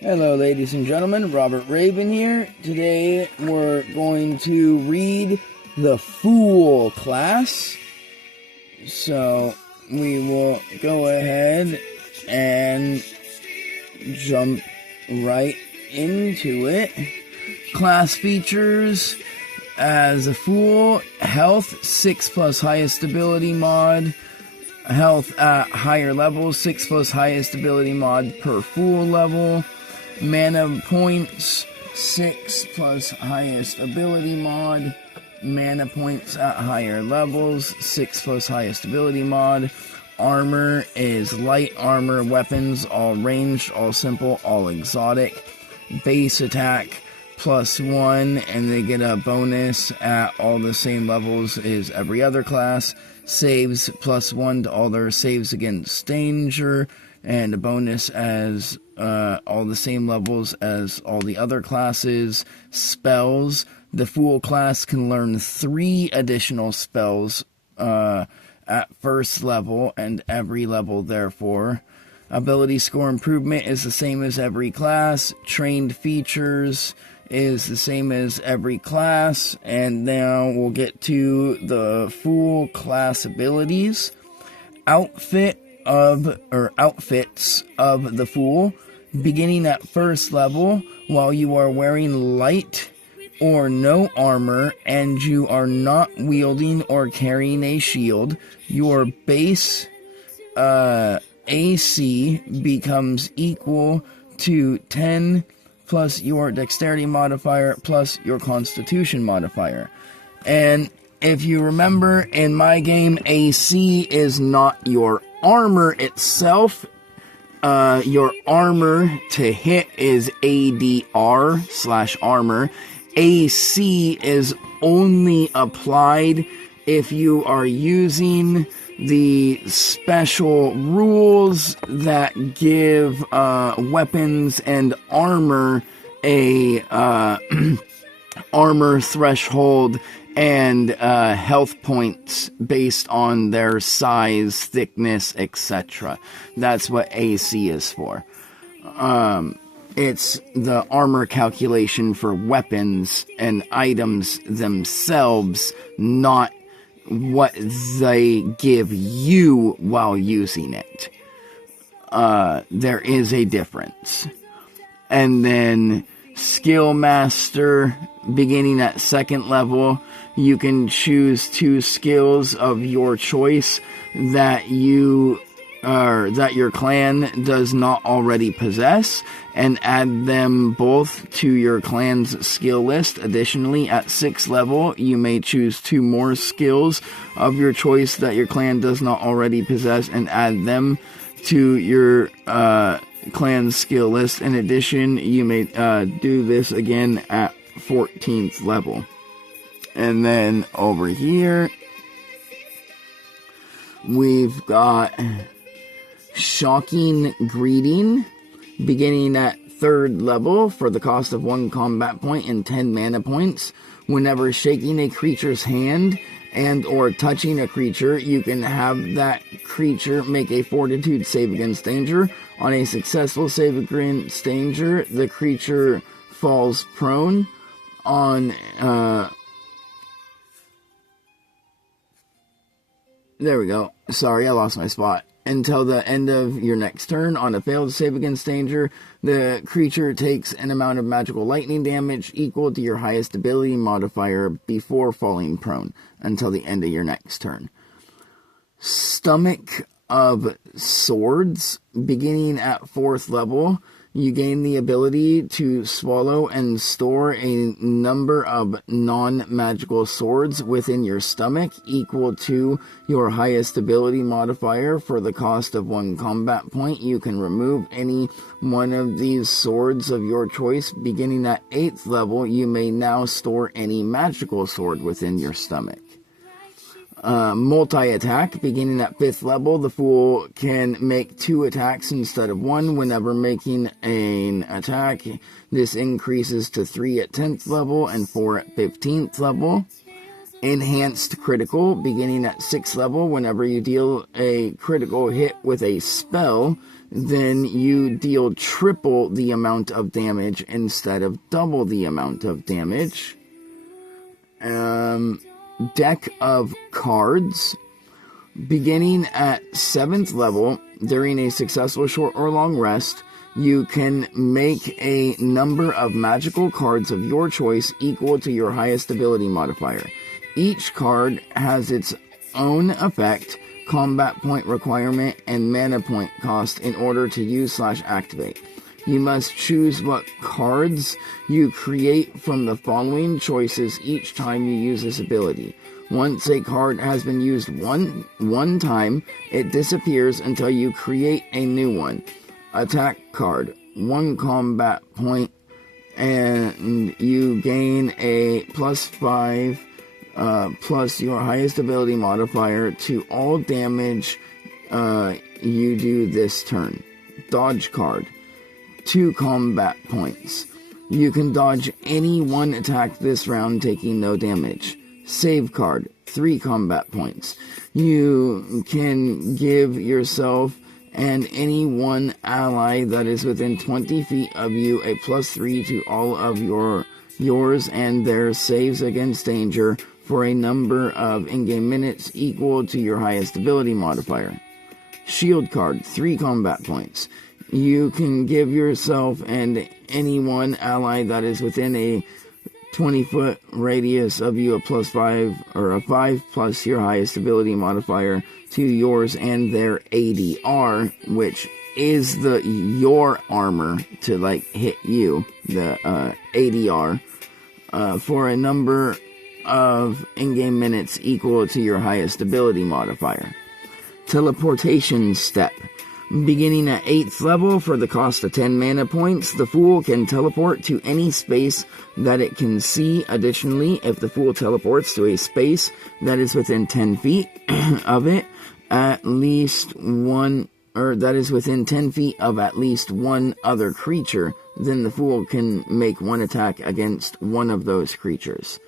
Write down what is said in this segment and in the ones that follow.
Hello, ladies and gentlemen. Robert Raven here. Today we're going to read the Fool class. So we will go ahead and jump right into it. Class features as a Fool: health 6 plus highest ability mod. Health at higher levels, 6 plus highest ability mod per Fool level. Mana points, 6 plus highest ability mod. Mana points at higher levels, 6 plus highest ability mod. Armor is light armor weapons, all ranged, all simple, all exotic. Base attack +1, and they get a bonus at all the same levels as every other class. Saves +1 to all their saves against danger, and a bonus as all the same levels as all the other classes. Spells: the Fool class can learn 3 additional spells at first level and every level therefore. Ability score improvement is the same as every class. Trained features is the same as every class. And now we'll get to the Fool class abilities. Outfits of the Fool. Beginning at first level, while you are wearing light or no armor and you are not wielding or carrying a shield, your base AC becomes equal to 10 plus your dexterity modifier plus your constitution modifier. And if you remember, in my game, AC is not your armor itself. Your armor to hit is ADR/armor. AC is only applied if you are using the special rules that give weapons and armor a armor threshold and health points based on their size, thickness, etc. That's what AC is for. It's the armor calculation for weapons and items themselves, not what they give you while using it. There is a difference. And then Skill Master, beginning at second level, you can choose 2 skills of your choice that your clan does not already possess, and add them both to your clan's skill list. Additionally, at 6th level, you may choose 2 more skills of your choice that your clan does not already possess, and add them to your clan's skill list. In addition, you may do this again at 14th level. And then over here, we've got Shocking Greeting, beginning at 3rd level for the cost of 1 combat point and 10 mana points. Whenever shaking a creature's hand and or touching a creature, you can have that creature make a fortitude save against danger. On a successful save against danger, the creature falls prone. On there we go. Sorry, I lost my spot. Until the end of your next turn. On a failed save against danger, the creature takes an amount of magical lightning damage equal to your highest ability modifier before falling prone until the end of your next turn. Stomach of Swords, beginning at 4th level, you gain the ability to swallow and store a number of non-magical swords within your stomach equal to your highest ability modifier. For the cost of 1 combat point, you can remove any one of these swords of your choice. Beginning at 8th level, you may now store any magical sword within your stomach. Multi-attack, beginning at 5th level, the Fool can make 2 attacks instead of 1 whenever making an attack. This increases to 3 at 10th level and 4 at 15th level. Enhanced Critical, beginning at 6th level, whenever you deal a critical hit with a spell, then you deal triple the amount of damage instead of double the amount of damage. Deck of cards. Beginning at 7th level, during a successful short or long rest, you can make a number of magical cards of your choice equal to your highest ability modifier. Each card has its own effect, combat point requirement, and mana point cost in order to use/activate. You must choose what cards you create from the following choices each time you use this ability. Once a card has been used one time, it disappears until you create a new one. Attack card, 1 combat point, and you gain a +5 plus your highest ability modifier to all damage you do this turn. Dodge card, 2 combat points. You can dodge any one attack this round, taking no damage. Save card, 3 combat points. You can give yourself and any one ally that is within 20 feet of you a +3 to all of yours and their saves against danger for a number of in-game minutes equal to your highest ability modifier. Shield card, 3 combat points. You can give yourself and any one ally that is within a 20-foot radius of you a +5 or a 5 plus your highest ability modifier to yours and their ADR, which is your armor to hit you, the ADR, for a number of in-game minutes equal to your highest ability modifier. Teleportation step. Beginning at 8th level, for the cost of 10 mana points, the Fool can teleport to any space that it can see. Additionally, if the Fool teleports to a space that is within 10 feet of it, that is within 10 feet of at least one other creature, then the Fool can make one attack against one of those creatures.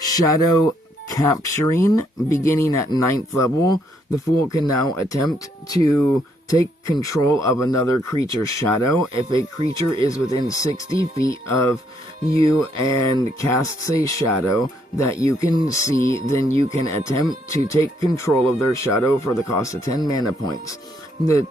Shadow capturing. Beginning at 9th level, the Fool can now attempt to take control of another creature's shadow. If a creature is within 60 feet of you and casts a shadow that you can see, then you can attempt to take control of their shadow for the cost of 10 mana points. The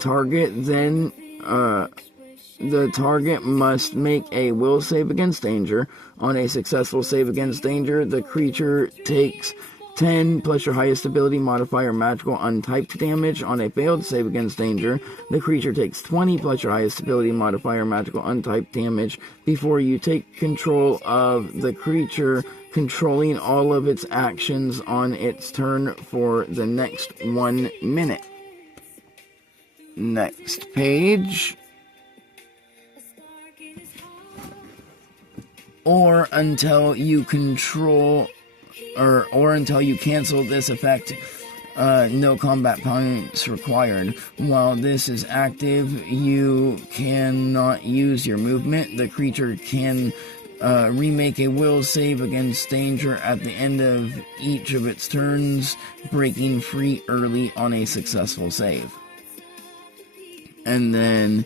target must make a will save against danger. On a successful save against danger, the creature takes 10 plus your highest ability modifier magical untyped damage. On a failed save against danger, the creature takes 20 plus your highest ability modifier magical untyped damage before you take control of the creature, controlling all of its actions on its turn for the next 1 minute. Next page. Or until you control, or until you cancel this effect, no combat points required. While this is active, you cannot use your movement. The creature can remake a will save against danger at the end of each of its turns, breaking free early on a successful save. And then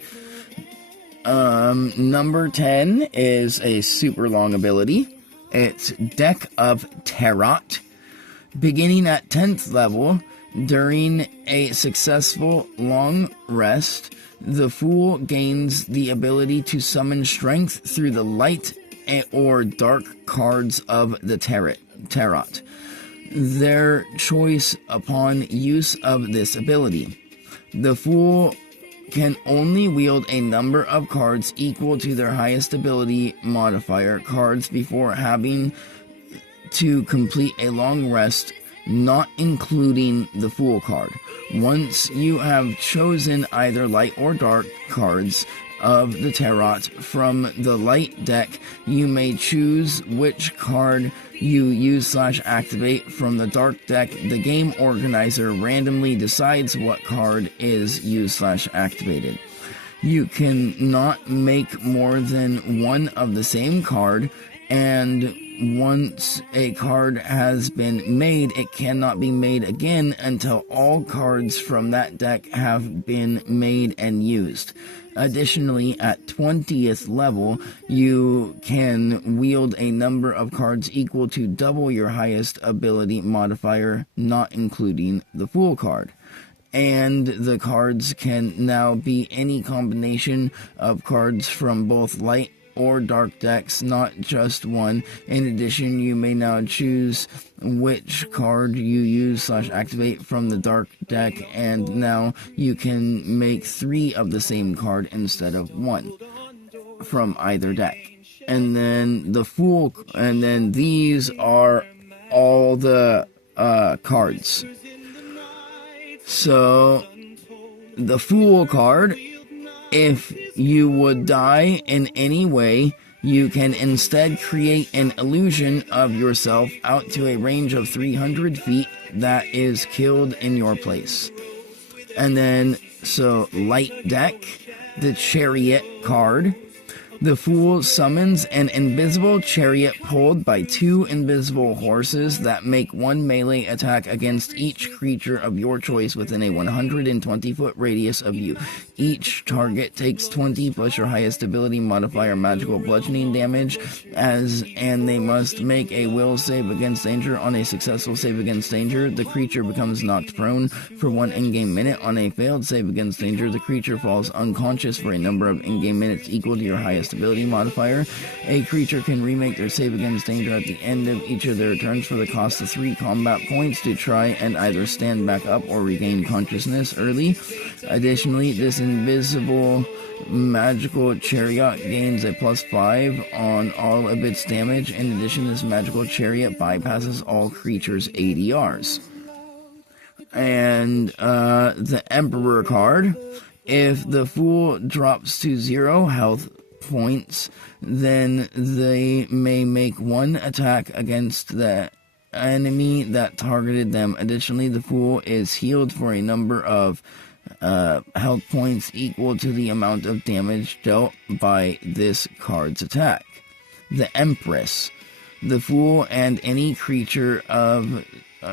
number 10 is a super long ability. It's Deck of Tarot. Beginning at 10th level, during a successful long rest, the Fool gains the ability to summon strength through the light or dark cards of the Tarot. Their choice upon use of this ability. The Fool can only wield a number of cards equal to their highest ability modifier cards before having to complete a long rest, not including the Fool card. Once you have chosen either light or dark cards of the Tarot from the light deck, you may choose which card you use/activate from the dark deck. The game organizer randomly decides what card is used/activated. You can not make more than one of the same card, and once a card has been made, it cannot be made again until all cards from that deck have been made and used. Additionally, at 20th level, you can wield a number of cards equal to double your highest ability modifier, not including the Fool card. And the cards can now be any combination of cards from both light or dark decks, not just one. In addition, you may now choose which card you use / activate from the dark deck, and now you can make 3 of the same card instead of 1 from either deck. And then the Fool, and then these are all the cards. So the Fool card, if you would die in any way, you can instead create an illusion of yourself out to a range of 300 feet that is killed in your place. And then, so light deck, the Chariot card. The Fool summons an invisible chariot pulled by 2 invisible horses that make 1 melee attack against each creature of your choice within a 120-foot radius of you. Each target takes 20 plus your highest ability modifier magical bludgeoning damage, and they must make a will save against danger. On a successful save against danger, the creature becomes knocked prone for 1 in-game minute. On a failed save against danger, the creature falls unconscious for a number of in-game minutes equal to your highest ability modifier. A creature can remake their save against danger at the end of each of their turns for the cost of 3 combat points to try and either stand back up or regain consciousness early. Additionally, this invisible magical chariot gains a +5 on all of its damage. In addition, this magical chariot bypasses all creatures' ADRs. And the Emperor card, if the Fool drops to 0 health points, then they may make 1 attack against the enemy that targeted them. Additionally, the Fool is healed for a number of health points equal to the amount of damage dealt by this card's attack. The Empress. The Fool and any creature of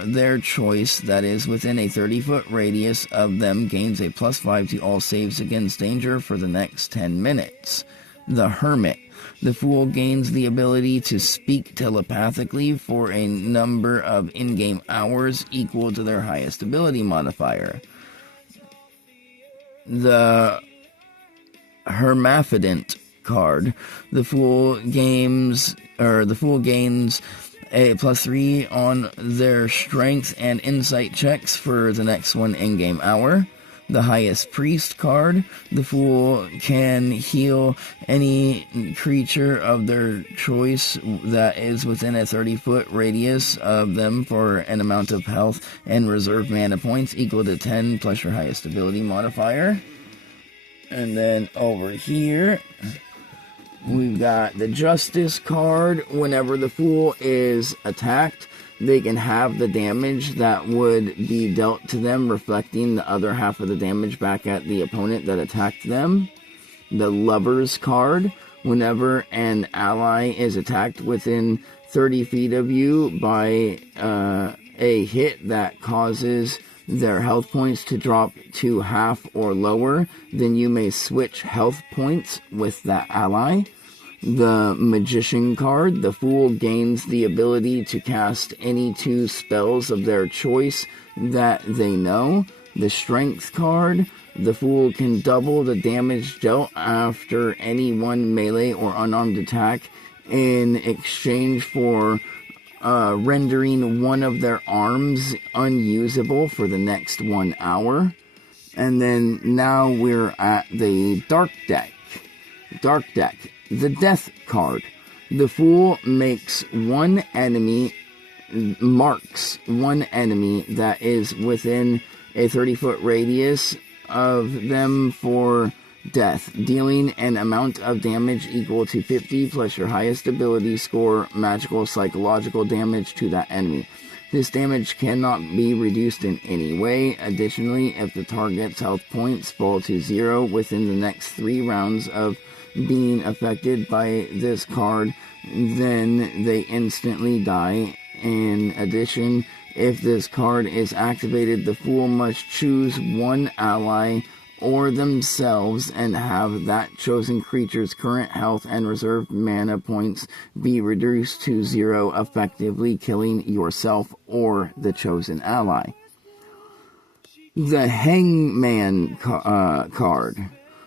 their choice that is within a 30-foot radius of them gains a +5 to all saves against danger for the next 10 minutes. The Hermit. The Fool gains the ability to speak telepathically for a number of in-game hours equal to their highest ability modifier. The Hermaphrodite card. The Fool gains a +3 on their strength and insight checks for the next 1 in-game hour. The Highest Priest card. The Fool can heal any creature of their choice that is within a 30-foot radius of them for an amount of health and reserve mana points equal to 10 plus your highest ability modifier. And then over here, we've got the Justice card. Whenever the Fool is attacked, they can have the damage that would be dealt to them, reflecting the other half of the damage back at the opponent that attacked them. The Lover's card. Whenever an ally is attacked within 30 feet of you by a hit that causes their health points to drop to half or lower, then you may switch health points with that ally. The Magician card. The Fool gains the ability to cast any 2 spells of their choice that they know. The Strength card. The Fool can double the damage dealt after any 1 melee or unarmed attack in exchange for rendering 1 of their arms unusable for the next 1 hour. And then now we're at the Dark deck. Dark deck. The Death card. The Fool marks 1 enemy that is within a 30-foot radius of them for death, dealing an amount of damage equal to 50 plus your highest ability score magical psychological damage to that enemy. This damage cannot be reduced in any way. Additionally, if the target's health points fall to 0 within the next 3 rounds of being affected by this card, then they instantly die. In addition, if this card is activated, the Fool must choose one ally or themselves and have that chosen creature's current health and reserved mana points be reduced to 0, effectively killing yourself or the chosen ally. The Hangman card.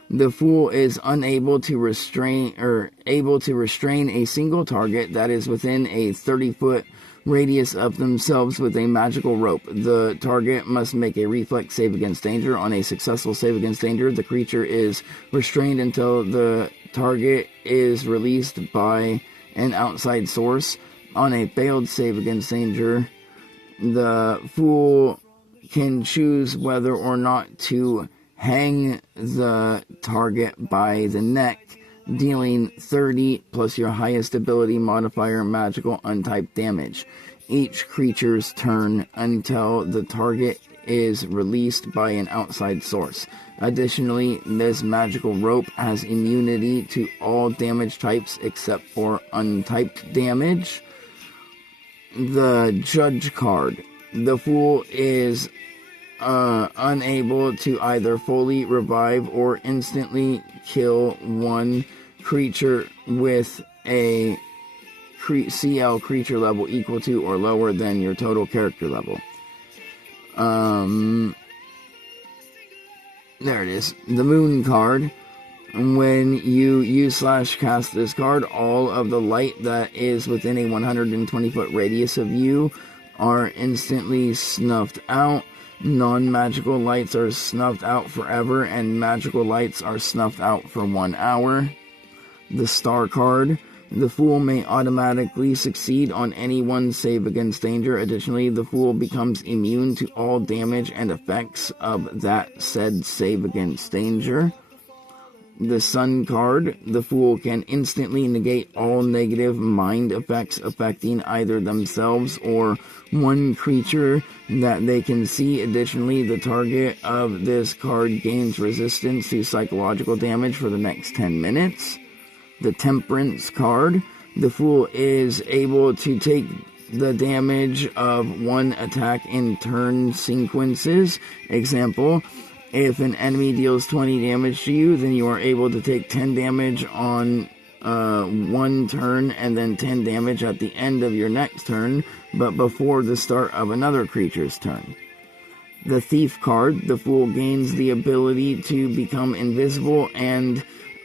The Fool is unable to restrain a single target that is within a 30-foot radius of themselves with a magical rope. The target must make a reflex save against danger. On a successful save against danger, the creature is restrained until the target is released by an outside source. On a failed save against danger, the Fool can choose whether or not to hang the target by the neck, dealing 30 plus your highest ability modifier magical untyped damage each creature's turn until the target is released by an outside source. Additionally, this magical rope has immunity to all damage types except for untyped damage. The Judge card. The Fool is unable to either fully revive or instantly kill one creature with a CL creature level equal to or lower than your total character level. There it is. The Moon card. When you use/cast this card, all of the light that is within a 120-foot radius of you are instantly snuffed out. Non-magical lights are snuffed out forever, and magical lights are snuffed out for 1 hour. The Star card. The Fool may automatically succeed on any one save against danger. Additionally, the Fool becomes immune to all damage and effects of that said save against danger. The Sun card. The Fool can instantly negate all negative mind effects affecting either themselves or one creature that they can see. Additionally, the target of this card gains resistance to psychological damage for the next 10 minutes. The Temperance card. The Fool is able to take the damage of one attack in turn sequences. Example, if an enemy deals 20 damage to you, then you are able to take 10 damage on one turn and then 10 damage at the end of your next turn, but before the start of another creature's turn. The Thief card. The Fool gains the ability to become invisible and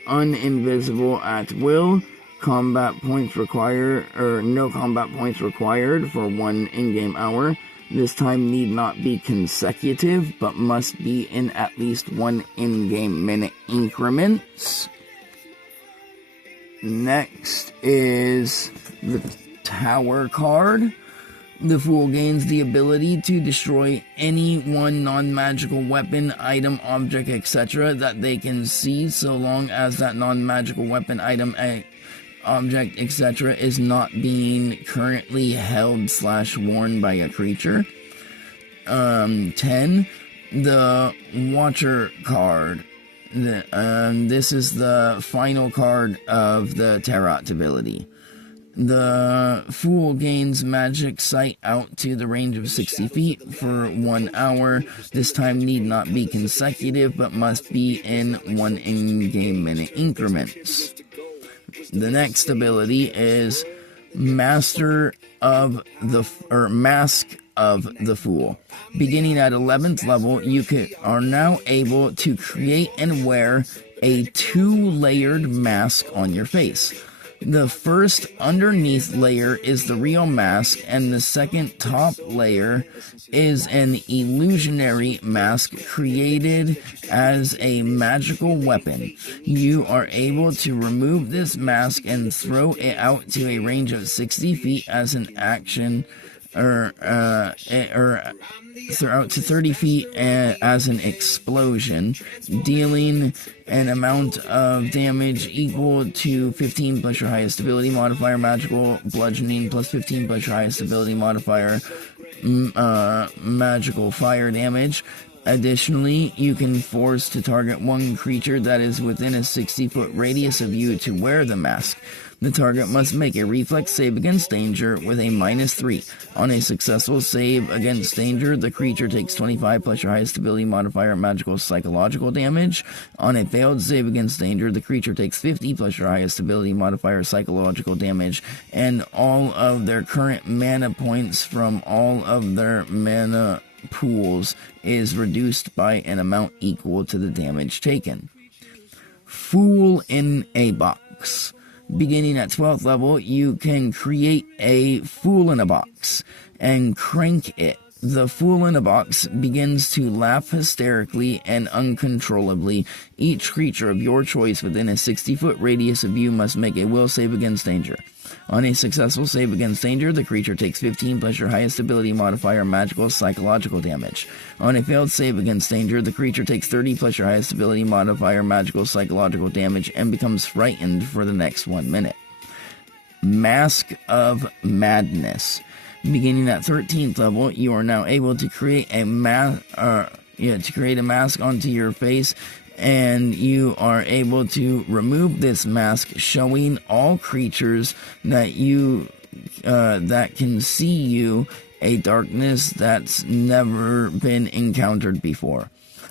uninvisible at will. Combat points required, or no combat points required for 1 in-game hour. This time need not be consecutive, but must be in at least 1 in-game minute increments. Next is the Tower card. The Fool gains the ability to destroy any one non-magical weapon, item, object, etc. that they can see, so long as that non-magical weapon, item, object, etc. is not being currently held/worn by a creature. 10. The Watcher card. This is the final card of the Tarot ability. The Fool gains magic sight out to the range of 60 feet for 1 hour. This time need not be consecutive, but must be in 1 in-game minute increments. The next ability is Mask of the Fool. Beginning at 11th level, you are now able to create and wear a 2-layered mask on your face. The first underneath layer is the real mask, and the second top layer is an illusionary mask created as a magical weapon. You are able to remove this mask and throw it out to a range of 60 feet as an action, or throw out to 30 feet as an explosion, dealing an amount of damage equal to 15 plus your highest ability modifier, magical bludgeoning plus 15 plus your highest ability modifier, magical fire damage. Additionally, you can force to target one creature that is within a 60-foot radius of you to wear the mask. The target must make a reflex save against danger with a -3. On a successful save against danger, the creature takes 25 plus your highest ability modifier magical psychological damage. On a failed save against danger, the creature takes 50 plus your highest ability modifier psychological damage, and all of their current mana points from all of their mana pools is reduced by an amount equal to the damage taken. Fool in a Box. Beginning at 12th level, you can create a Fool in a Box and crank it. The Fool in a Box begins to laugh hysterically and uncontrollably. Each creature of your choice within a 60-foot radius of you must make a will save against danger. On a successful save against danger, the creature takes 15 plus your highest ability modifier magical psychological damage. On a failed save against danger, the creature takes 30 plus your highest ability modifier magical psychological damage and becomes frightened for the next 1 minute. Mask of Madness. Beginning at 13th level, you are now able to create a mask onto your face, and you are able to remove this mask, showing all creatures that that can see you a darkness that's never been encountered before.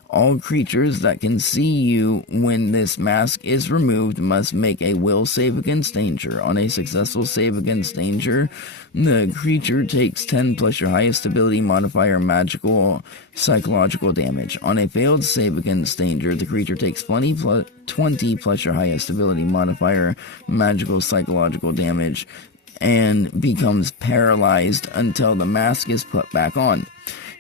All creatures that can see you when this mask is removed must make a will save against danger. On a successful save against danger, the creature takes 10 plus your highest ability modifier magical psychological damage. On a failed save against danger, the creature takes 20 plus your highest ability modifier magical psychological damage and becomes paralyzed until the mask is put back on.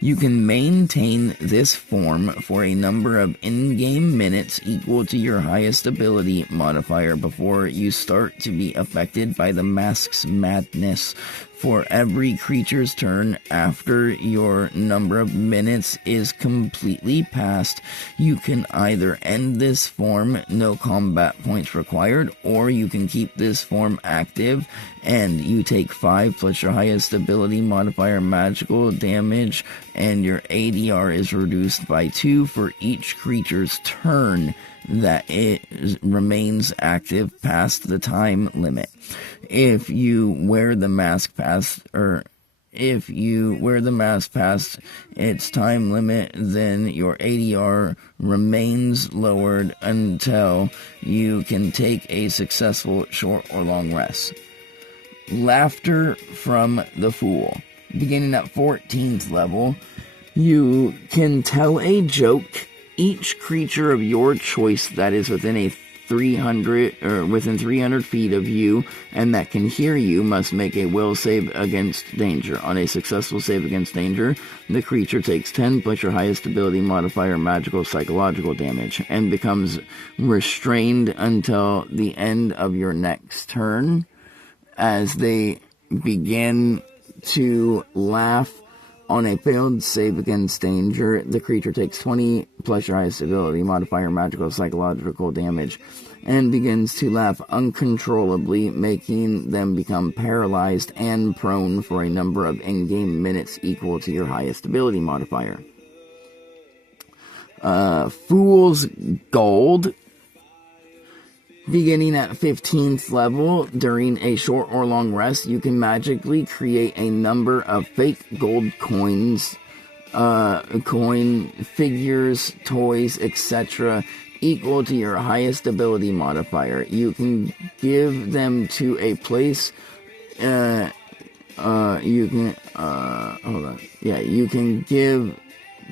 You can maintain this form for a number of in-game minutes equal to your highest ability modifier before you start to be affected by the mask's madness. For every creature's turn after your number of minutes is completely passed, you can either end this form, no combat points required, or you can keep this form active and you take 5 plus your highest ability modifier magical damage, and your ADR is reduced by 2 for each creature's turn that it remains active past the time limit. If you wear the mask past its time limit, then your ADR remains lowered until you can take a successful short or long rest. Laughter from the Fool. Beginning at 14th level, you can tell a joke. Each creature of your choice that is within 300 feet of you and that can hear you must make a will save against danger. On a successful save against danger, the creature takes 10 plus your highest ability modifier magical psychological damage and becomes restrained until the end of your next turn. As they begin to laugh, on a failed save against danger, the creature takes 20 plus your highest ability modifier magical psychological damage and begins to laugh uncontrollably, making them become paralyzed and prone for a number of in-game minutes equal to your highest ability modifier. Fool's Gold. Beginning at 15th level, during a short or long rest, you can magically create a number of fake gold coins, coin figures, toys, etc., equal to your highest ability modifier. You can give them to a place, you can give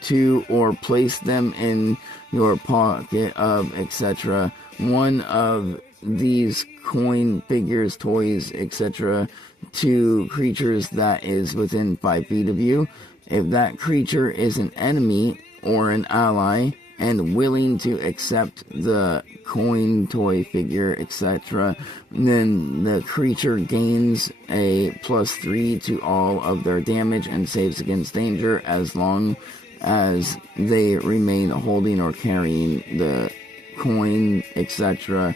to or place them in your pocket of etc. one of these coin figures, toys, etc. to creatures that is within 5 feet of you. If that creature is an enemy or an ally and willing to accept the coin, toy, figure, etc., then the creature gains a +3 to all of their damage and saves against danger as long as they remain holding or carrying the coin, etc.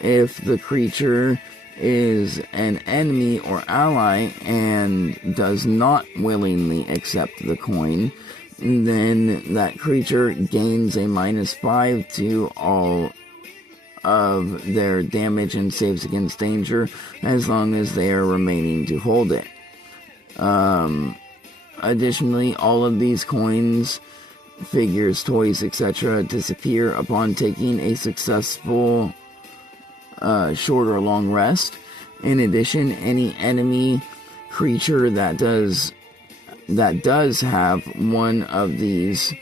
If the creature is an enemy or ally and does not willingly accept the coin, then that creature gains a -5 to all of their damage and saves against danger as long as they are remaining to hold it. Additionally, all of these coins, figures, toys, etc. disappear upon taking a successful short or long rest. In addition, any enemy creature that does have one of these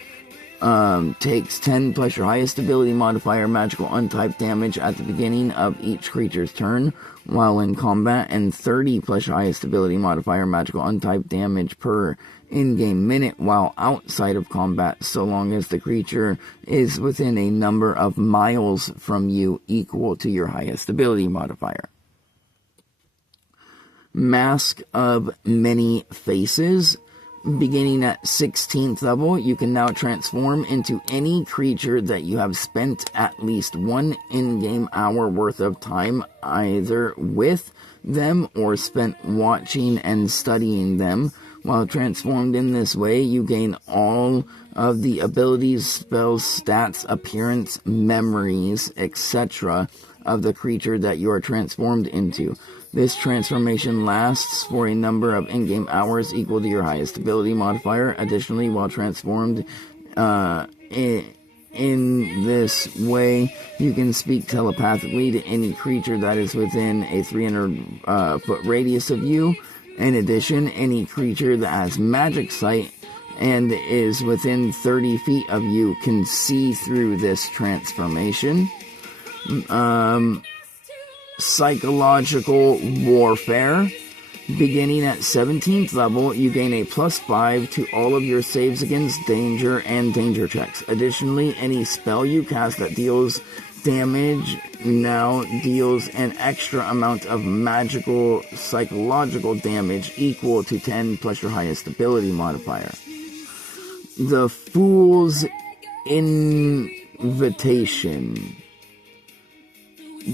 takes 10 plus your highest ability modifier magical untyped damage at the beginning of each creature's turn while in combat, and 30 plus your highest ability modifier magical untyped damage per in-game minute while outside of combat, so long as the creature is within a number of miles from you equal to your highest ability modifier. Mask of Many Faces. Beginning at 16th level, you can now transform into any creature that you have spent at least one in-game hour worth of time either with them or spent watching and studying them. While transformed in this way, you gain all of the abilities, spells, stats, appearance, memories, etc. of the creature that you are transformed into. This transformation lasts for a number of in-game hours equal to your highest ability modifier. Additionally, while transformed in this way, you can speak telepathically to any creature that is within a 300-foot radius of you. In addition, any creature that has magic sight and is within 30 feet of you can see through this transformation. Psychological Warfare. Beginning at 17th level, you gain a +5 to all of your saves against danger and danger checks. Additionally, any spell you cast that deals damage now deals an extra amount of magical psychological damage equal to 10 plus your highest ability modifier. The Fool's Invitation.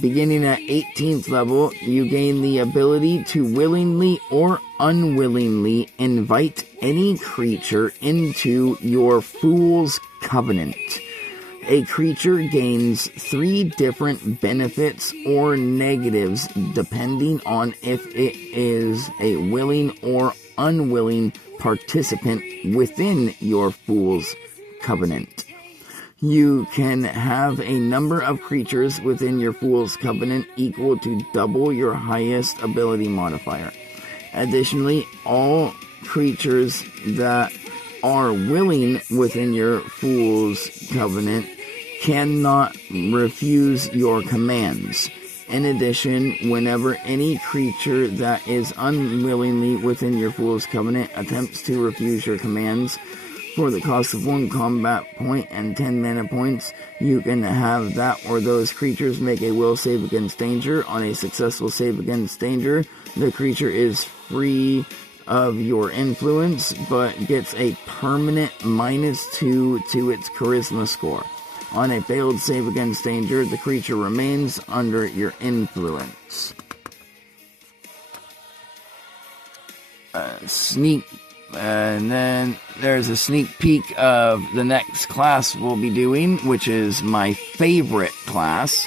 Beginning at 18th level, you gain the ability to willingly or unwillingly invite any creature into your Fool's Covenant. A creature gains 3 different benefits or negatives depending on if it is a willing or unwilling participant within your Fool's Covenant. You can have a number of creatures within your Fool's Covenant equal to double your highest ability modifier. Additionally, all creatures that are willing within your Fool's Covenant cannot refuse your commands. In addition, whenever any creature that is unwillingly within your Fool's Covenant attempts to refuse your commands, for the cost of 1 combat point and 10 mana points, you can have that or those creatures make a will save against danger. On a successful save against danger, the creature is free of your influence, but gets a permanent -2 to its charisma score. On a failed save against danger, the creature remains under your influence. And then there's a sneak peek of the next class we'll be doing, which is my favorite class,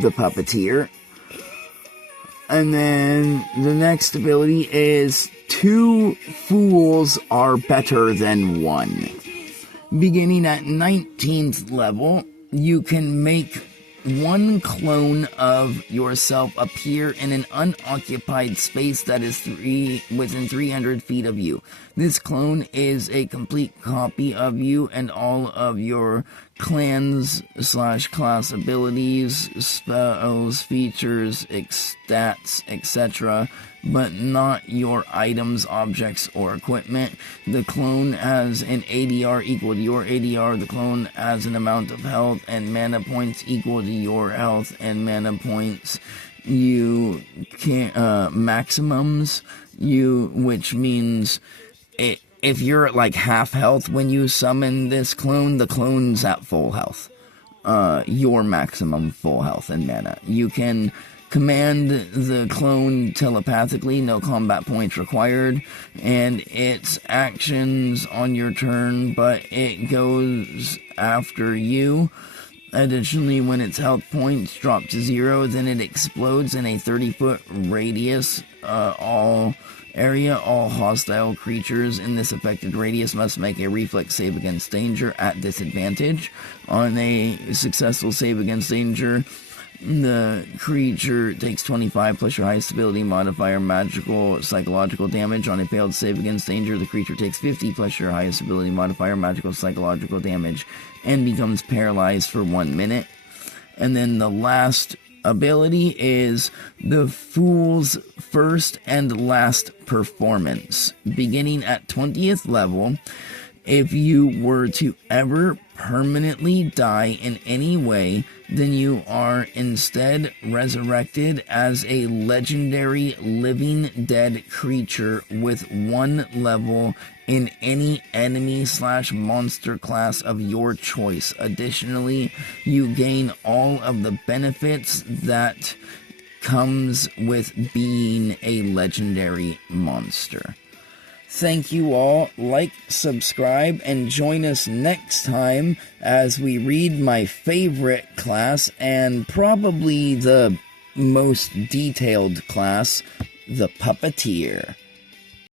the Puppeteer. And then the next ability is 2 fools are better than 1. Beginning at 19th level, you can make 1 clone of yourself appear in an unoccupied space that is within 300 feet of you. This clone is a complete copy of you and all of your clans/class abilities, spells, features, stats, etc., but not your items, objects, or equipment. The clone has an ADR equal to your ADR. The clone has an amount of health and mana points equal to your health and mana points. You can maximums, which means if you're at like half health when you summon this clone, the clone's at full health. Your maximum full health and mana. You can command the clone telepathically, no combat points required, and its actions on your turn, but it goes after you. Additionally, when its health points drop to 0, then it explodes in a 30-foot radius. All hostile creatures in this affected radius must make a reflex save against danger at disadvantage. On a successful save against danger, the creature takes 25 plus your highest ability modifier magical psychological damage. On a failed save against danger, the creature takes 50 plus your highest ability modifier magical psychological damage and becomes paralyzed for 1 minute. And then the last ability is the Fool's First and Last Performance. Beginning at 20th level, if you were to ever permanently die in any way, then you are instead resurrected as a legendary living dead creature with 1 level in any enemy/monster class of your choice. Additionally, you gain all of the benefits that comes with being a legendary monster. Thank you all. Like, subscribe, and join us next time as we read my favorite class and probably the most detailed class, the Puppeteer.